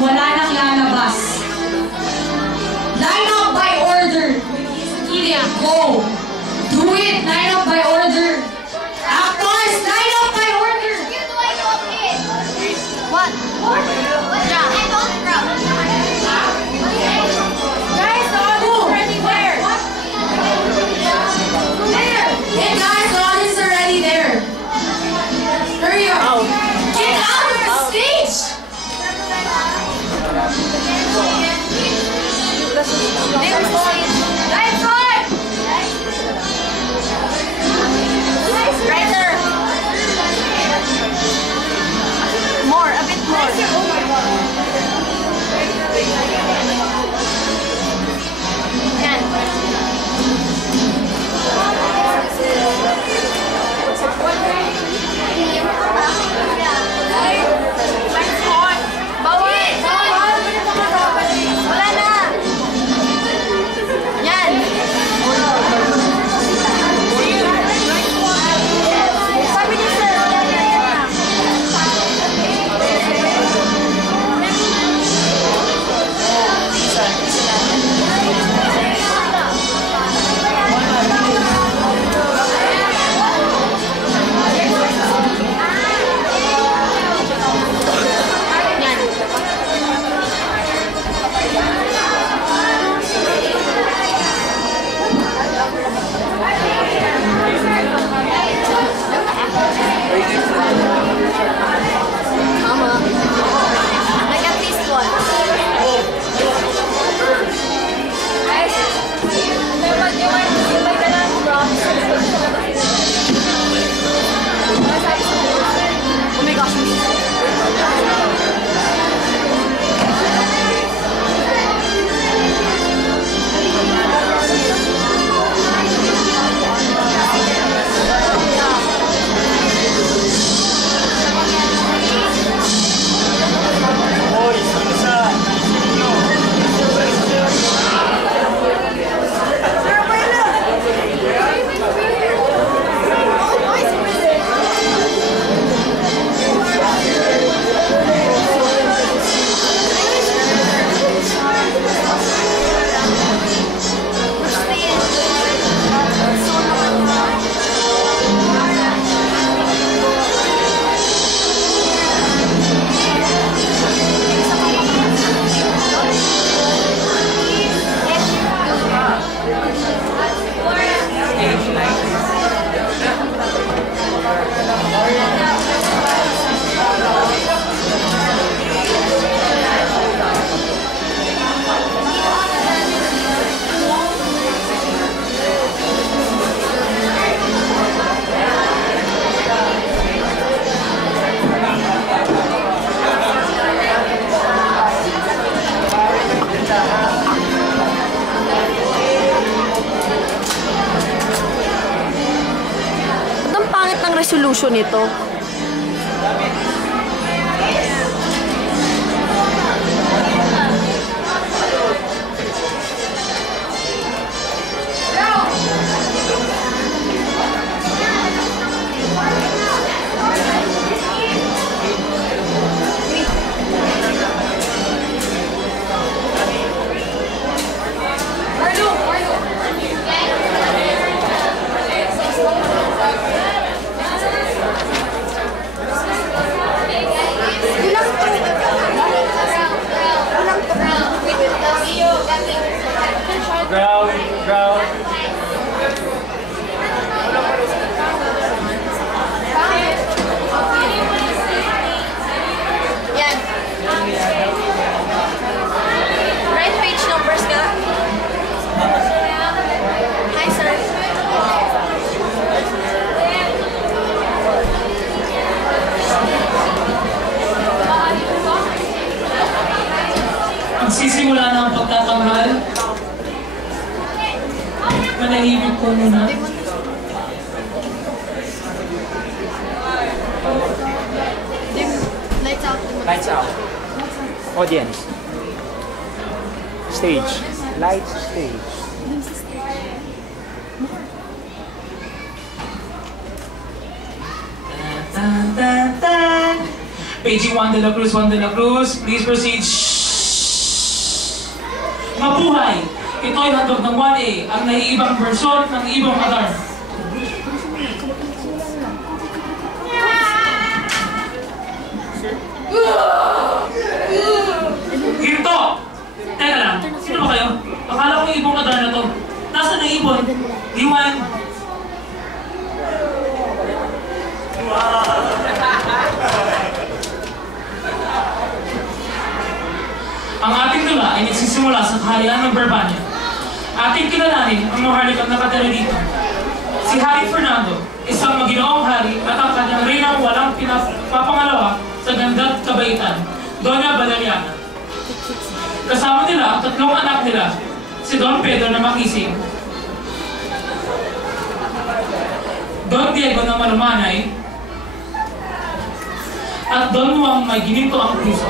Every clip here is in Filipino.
wala nang lalabas. Line up by order. Go. Do it. Line up by order. Actors, line up by order. What? Yeah. Guys, the audience already there. There. Hey guys, the audience already there. Hurry up. Get out of the stage. Lights on. Right there. More, a bit more. Oh my God. Yan. Lights on. Bawal. Wala na. Yan. Sabi niyo, sir. Like at least one. Oh my gosh. Resolution nito. Ground. Yan. Right page numbers ka? Hi, sir. Magsisimula na ang pagtatanghal. Manahimik po muna. Lights out. Lights out. Audience. Stage. Lights, stage. Paging Juan de la Cruz, please proceed. Shh. Mabuhay! Ito ay handog ng 1A, ang naiibang versyon ng ibang alarm. Ginto! Teka lang, sino ba kayo? Akala ko yung ibong alarm na to. Nasaan ang ibon? Iwan! Ang ating tula ay nagsisimula sa kaharian ng Barbania. Ating kilalanin ang maharlikang nakatira dito. Si Hari Fernando, isang maginoong hari at ang kanyang reynang walang pinapangalawa sa ganda at kabaitan, Doña Valeriana. Kasama nila ang tatlong anak nila, si Don Pedro na makisig, Don Diego na malumanay, at Don Juan may gininto ang puso.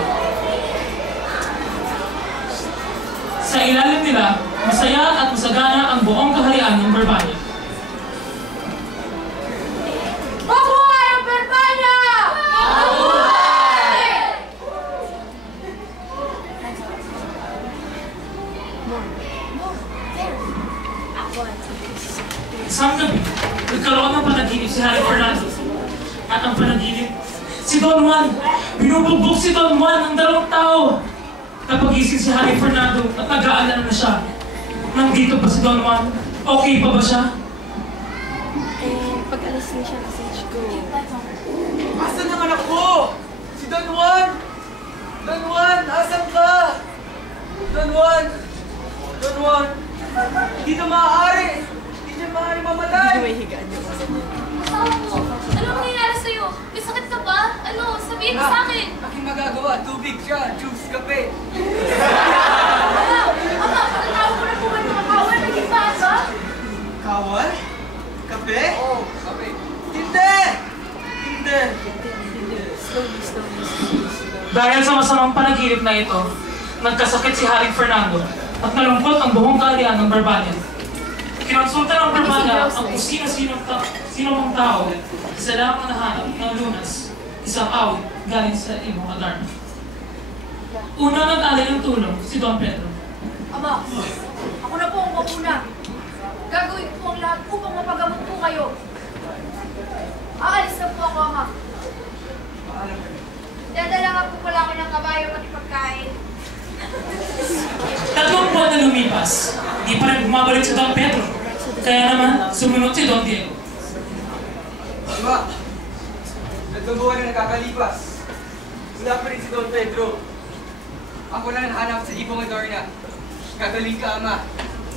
Sa ilalim nila, masaya at masagana ang buong kaharian ng Barbania. Mabuhay ang Barbania! Mabuhay! Isang gabi, nagkaroon ng panaginip si Hari Fernando. At ang panaginip, si Don Juan! Binubugbog si Don Juan ng 2 tao! Napagising si Hari Fernando at nag-aalala na siya. Nandito pa si Don Juan? Okay pa ba siya? Pag-alis niya siya kasi Chico. Asan ang anak ko? Si Don Juan! Don Juan, asan ka? Don Juan! Don Juan! Hindi na maaari! Hindi na maaari mamatay! May higaan niya. Ano nangyayari sa'yo? May sakit ka ba? Ano? Sabihin mo sa akin! Aking magagawa, tubig siya, juice, kape. Ama, pagkatawag ko na po ng mga kawal. Naging baan ba? Kawal? Kape? Oo, kape. Hindi! Hindi! Slowly. Dahil sa masamang panaginip na ito, nagkasakit si Hari Fernando at nalungkot ang buong kaharian ng Barbania. Kinonsulta ng Barbania ang kung sino mang tao sa lamang nahanap ng lunas, isang awit galing sa ibong alarm. Una nag-alay ng tulong si Don Pedro. Ama, ako na po ang mapuna. Gagawin ko po ang lahat upang mapagamot po kayo. Aalis na po ako, Ama. Dadala nga po pala ako ng kabayo pati pagkain. 3 buwan na lumipas, di pa rin bumabalik si Don Pedro. Kaya naman, sumunod si Don Diego. Diba? 3 buwan na nakakalipas. Wala pa rin si Don Pedro. Ako na nahanap sa ibong Adorna. Gagaling ka, Ama.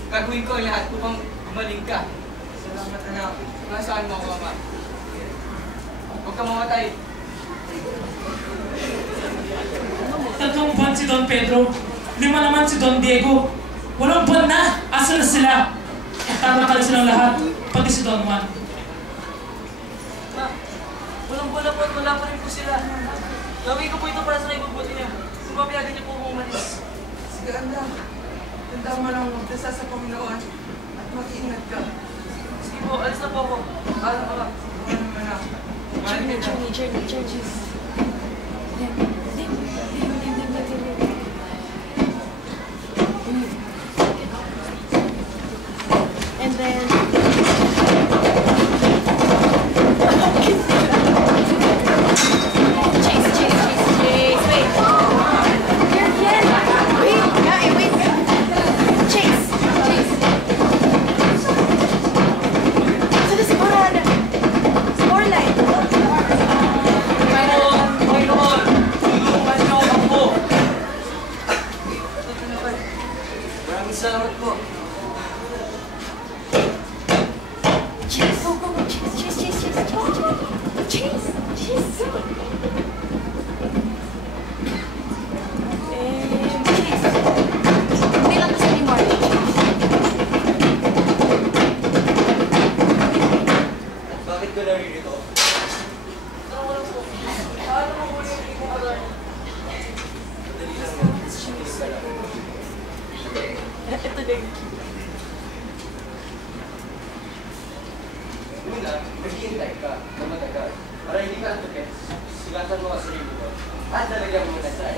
Gagawin ko ang lahat upang gumaling ka. Salamat, anak. Nasaan mo ako, Ama? Huwag ka mamatay. 3 buwan si Don Pedro, 5 naman si Don Diego. 8 buwan na! Asa na sila? Tatakal silang lahat, pati si Don Juan. Walang bola po at wala pa rin po sila. Gawin ko po ito para sa naibubuti niya. Kung papayagan niyo po akong umalis. Sige, anak. Tanda mo lang magdasa sa Panginoon at mag-iingat ka. Sige po, alis na po ako. Alam ka ba? Ano naman na? Mahal kita. And then... Chase, wait. Wait. Chase. Sunod. Scoreline. Panginoon! Tulungan niyo ako! Maraming salamat po. Chase. Go. Chase. Hindi lang kasi ni Mark. Bakit ko naririto? Ito din. Una, maghihintay ka na matagal para hindi ka antukin. Sugatan mo ang sarili mo at lalagyan mo na sa